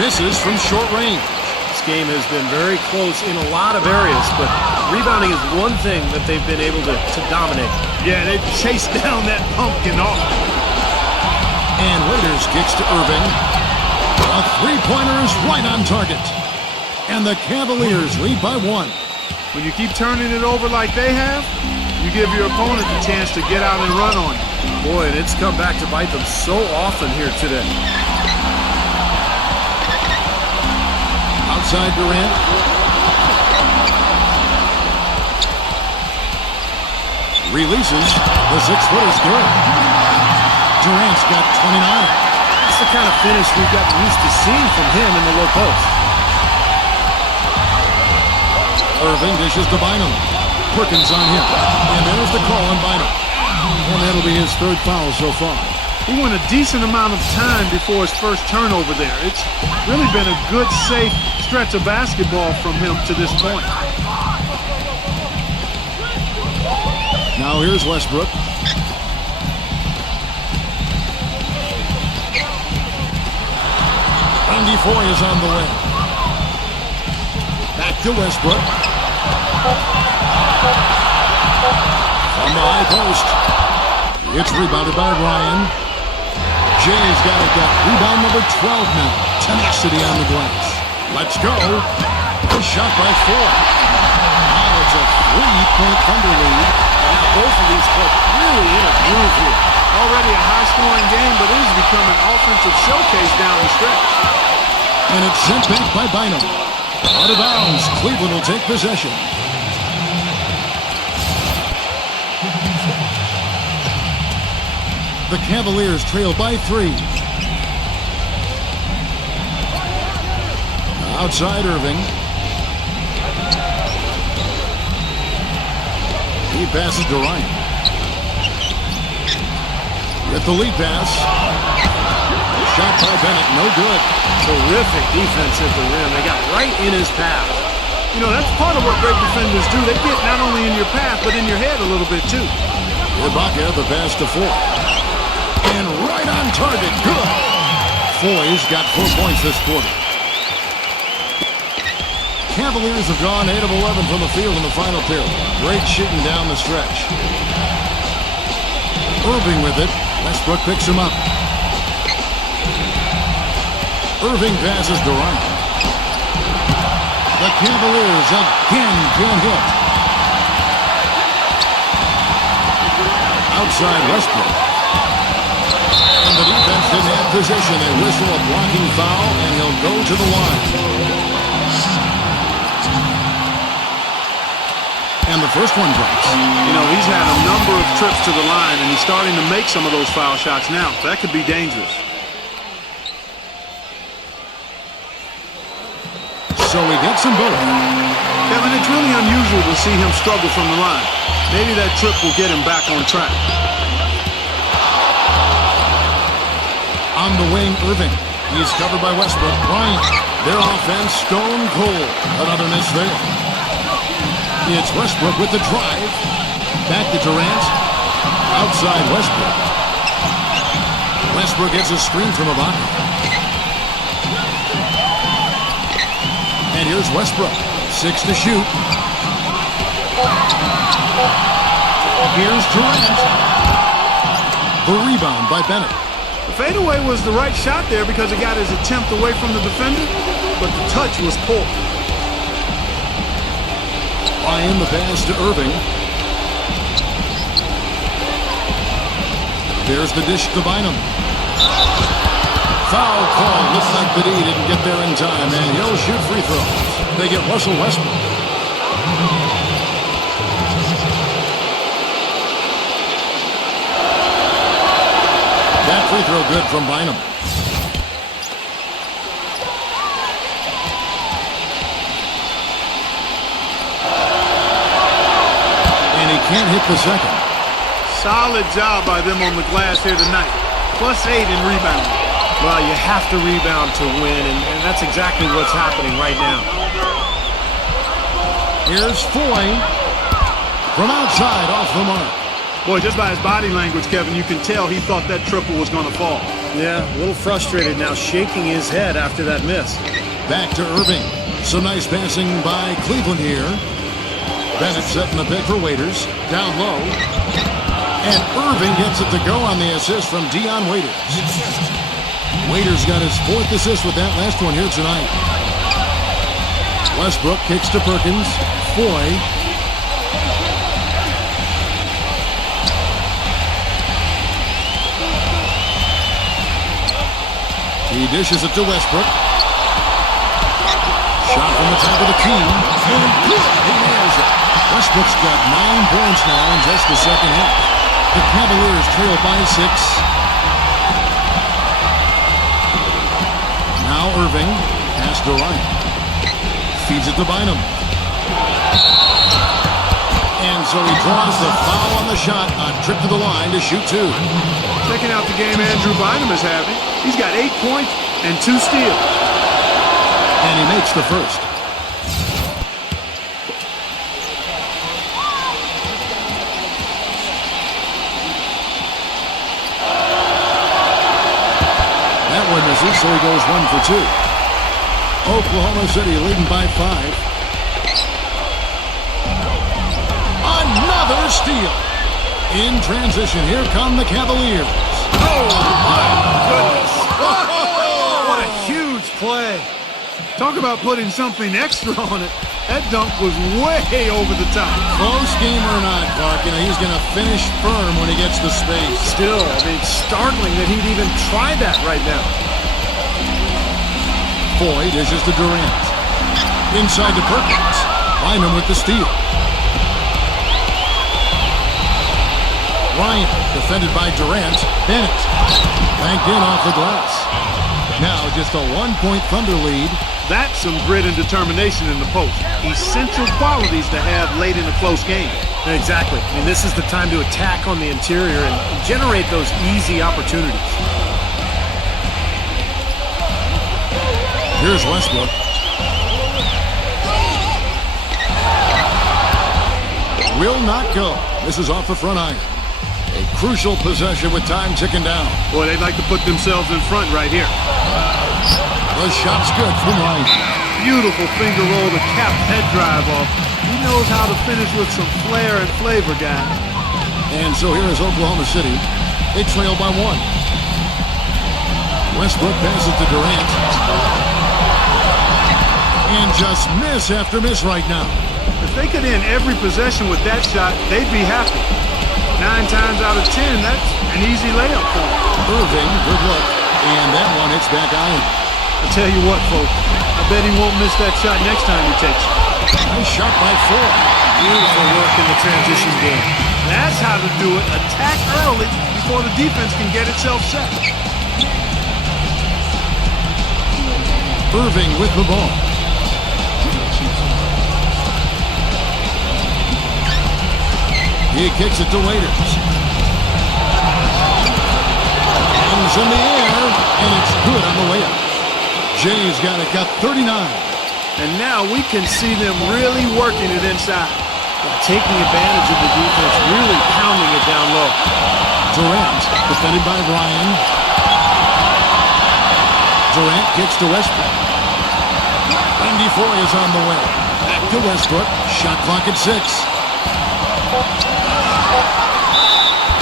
Misses from short range. This game has been very close in a lot of areas, but rebounding is one thing that they've been able to dominate. Yeah, they've chased down that pumpkin off. And Waiters kicks to Irving. A three-pointer is right on target. And the Cavaliers lead by 1. When you keep turning it over like they have, you give your opponent the chance to get out and run on you. Boy, and it's come back to bite them so often here today. Outside Durant. Releases. The 6-footer's good. Durant's got 29. That's the kind of finish we've gotten used to seeing from him in the low post. Irving dishes to Bynum. Perkins on him. And there's the call on Bynum. And that'll be his 3rd foul so far. He went a decent amount of time before his first turnover there. It's really been a good, safe stretch of basketball from him to this point. Now here's Westbrook. Randy Foye is on the way. Back to Westbrook. From the high post. It's rebounded by Ryan. Jay's got it back. Rebound number 12 now. Tenacity on the glass. Let's go. A shot by Foye. Now it's a 3-point Thunder lead. Now both of these clubs really in a groove here. Already a high-scoring game, but it has become an offensive showcase down the stretch. And it's sent back by Bynum. Out of bounds. Cleveland will take possession. The Cavaliers trail by 3. Outside Irving. He passes to Ryan. With the lead pass. Shot by Bennett, no good. Terrific defense at the rim. They got right in his path. You know, that's part of what great defenders do. They get not only in your path, but in your head a little bit, too. Ibaka, the pass to Foy. And right on target. Good. Foy's got 4 points this quarter. Cavaliers have gone 8 of 11 from the field in the final period. Great shooting down the stretch. Irving with it. Westbrook picks him up. Irving passes Durant. The Cavaliers again can't hit. Outside Westbrook. And the defense didn't have position. They whistle a blocking foul, and he'll go to the line. And the first one drops. You know, he's had a number of trips to the line, and he's starting to make some of those foul shots now. That could be dangerous. So he gets them both. Kevin, it's really unusual to see him struggle from the line. Maybe that trip will get him back on track. On the wing, Irving. He's covered by Westbrook. Bryant. Their offense stone cold. Another miss there. It's Westbrook with the drive. Back to Durant. Outside Westbrook. Westbrook gets a screen from Ibaka. And here's Westbrook. 6 to shoot. Here's Durant. The rebound by Bennett. The fadeaway was the right shot there because it got his attempt away from the defender, but the touch was poor. Ryan, the pass to Irving. There's the dish to Bynum. Foul call. Looks like the D didn't get there in time, and he'll shoot free throws. They get Russell Westbrook. That free throw good from Bynum. And he can't hit the second. Solid job by them on the glass here tonight. +8 in rebounding. Well, you have to rebound to win, and that's exactly what's happening right now. Here's Foy from outside off the mark. Boy, just by his body language, Kevin, you can tell he thought that triple was going to fall. Yeah, a little frustrated now, shaking his head after that miss. Back to Irving. Some nice passing by Cleveland here. Bennett setting the pick for Waiters. Down low. And Irving gets it to go on the assist from Dion Waiters. Waiters got his 4th assist with that last one here tonight. Westbrook kicks to Perkins. Foy. He dishes it to Westbrook. Shot from the top of the key. And good. He nails it. Westbrook's got 9 points now in just the second half. The Cavaliers trail by 6. Now Irving, pass to Ryan. Feeds it to Bynum. And so he draws the foul on the shot. A trip to the line to shoot 2. Checking out the game Andrew Bynum is having. He's got 8 points and 2 steals. And he makes the first. One misses, so he goes 1 for 2. Oklahoma City leading by 5. Another steal. In transition, here come the Cavaliers. Oh, my goodness. Oh, what a huge play. Talk about putting something extra on it. That dunk was way over the top. Close game or not, Clark, he's going to finish firm when he gets the space. Still, it's startling that he'd even try that right now. Foy dishes to Durant. Inside to Perkins. Bynum with the steal. Ryan, defended by Durant. Bennett, banked in off the glass. Now just a 1-point Thunder lead. That's some grit and determination in the post. Essential qualities to have late in a close game. Exactly. This is the time to attack on the interior and generate those easy opportunities. Here's Westbrook. will not go. This is off the front iron. A crucial possession with time ticking down. Boy, they'd like to put themselves in front right here. The shot's good from Ryan. Beautiful finger roll to cap head drive off. He knows how to finish with some flair and flavor, guys. And so here is Oklahoma City. They trail by 1. Westbrook passes to Durant. And just miss after miss right now. If they could end every possession with that shot, they'd be happy. 9 times out of 10, that's an easy layup for him. Irving, good look. And that one hits back iron. I tell you what, folks, I bet he won't miss that shot next time he takes it. Nice shot by 4. Beautiful work in the transition game. That's how to do it. Attack early before the defense can get itself set. Irving with the ball. He kicks it to Waiters. Comes in the air, and it's good on the way up. Jay's got 39. And now we can see them really working it inside. Taking advantage of the defense, really pounding it down low. Durant, defended by Ryan. Durant kicks to Westbrook. Randy Foye is on the way. Back to Westbrook. Shot clock at 6.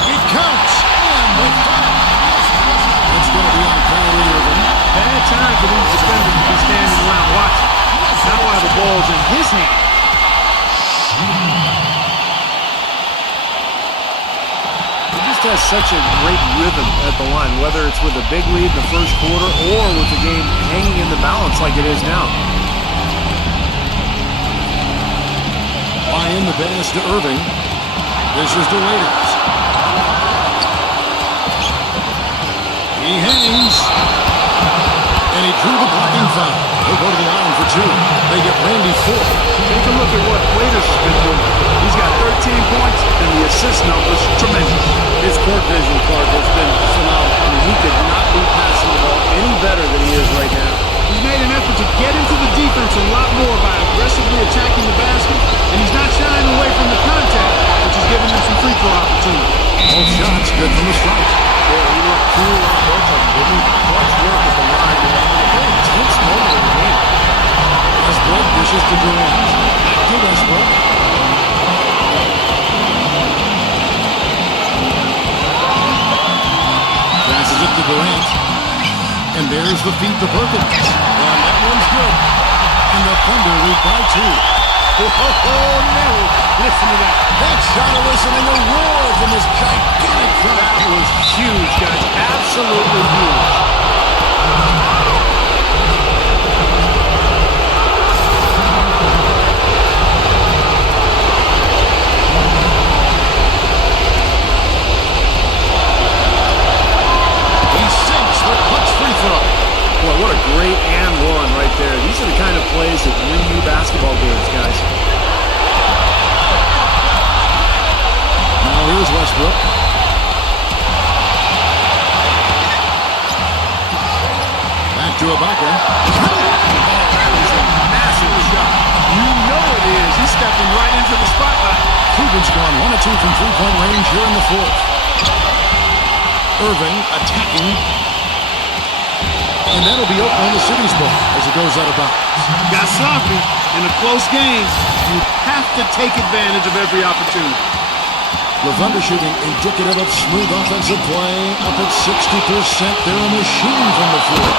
It counts. And the foul. It's going to be on Kyrie Irving. Bad time for these defenders to be standing around watching. Not while the ball's in his hand. He just has such a great rhythm at the line, whether it's with a big lead in the first quarter or with the game hanging in the balance like it is now. Ryan the pass to Irving. This is the Waiters. He hangs. And he drew the blocking foul. They'll go to the line for 2. They get Randy Foye. Take a look at what Waiters has been doing. He's got 13 points, and the assist numbers tremendous. His court vision, Clark, has been phenomenal. I mean, he could not be passing the ball any better than he is right now. He's made an effort to get into the defense a lot more by aggressively attacking the basket, and he's not shying away from the contact, which is giving him some free throw opportunity. Both shots good from the strike. Yeah, he looked cool on both of them, didn't he? Much work at the line, man. A very intense moment in the game. Westbrook dishes to Durant. Back to Westbrook. Passes it to Durant. And there's the feed to Perkins. And that one's good. And the Thunder lead by 2. Oh, Nelly, listen to that. That shot eliciting a roar from this gigantic crowd. That was huge, guys. Absolutely huge. He sinks the clutch free throw. Boy, what a great and one right there. These are the kind of plays that win you basketball games, guys. Now here's Westbrook. Back to Ibaka. That is a massive shot. You know it is. He's stepping right into the spotlight. Cleveland's gone 1 of 2 from three-point range here in the 4th. Irving attacking. And that'll be Oklahoma City's ball as it goes out of bounds. Got sloppy in a close game. You have to take advantage of every opportunity. The Thunder shooting indicative of smooth offensive play. Up at 60%. They're a machine from the floor.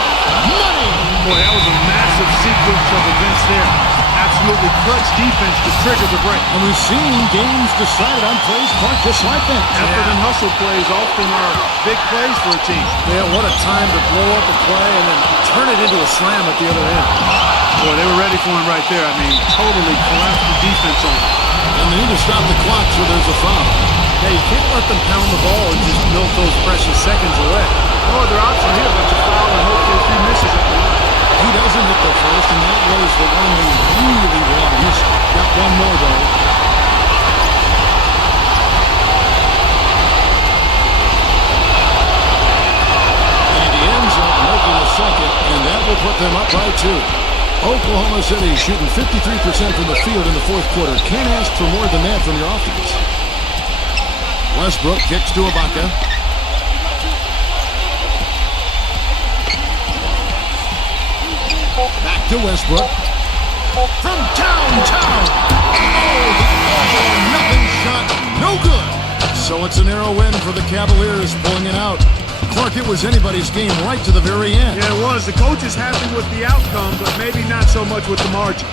Money! Boy, that was a massive sequence of events there. Absolutely clutch defense to trigger the break. And we've seen games decided on plays Clark just like that. Effort and hustle plays often are big plays for a team. Yeah, what a time to blow up a play and then turn it into a slam at the other end. Boy, they were ready for him right there. I mean, totally collapsed the defense on him. And they need to stop the clock so there's a foul. Yeah, you can't let them pound the ball and just milk those precious seconds away. No other option here but to foul and hopefully a few misses at the line. He doesn't hit the first, and that was the one they really want. He's got one more, though. And he ends up making a second, and that will put them up by 2. Oklahoma City shooting 53% from the field in the fourth quarter. Can't ask for more than that from your offense. Westbrook kicks to Ibaka. Back to Westbrook. From downtown. Oh, the all-or-nothing shot. No good. So it's a narrow win for the Cavaliers, pulling it out. Clark, it was anybody's game right to the very end. Yeah, it was. The coach is happy with the outcome, but maybe not so much with the margin.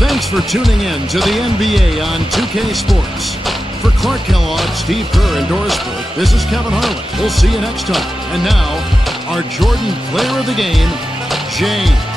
Thanks for tuning in to the NBA on 2K Sports. For Clark Kellogg, Steve Kerr, and Doris Burke, this is Kevin Harlan. We'll see you next time. And now, our Jordan Player of the Game, James.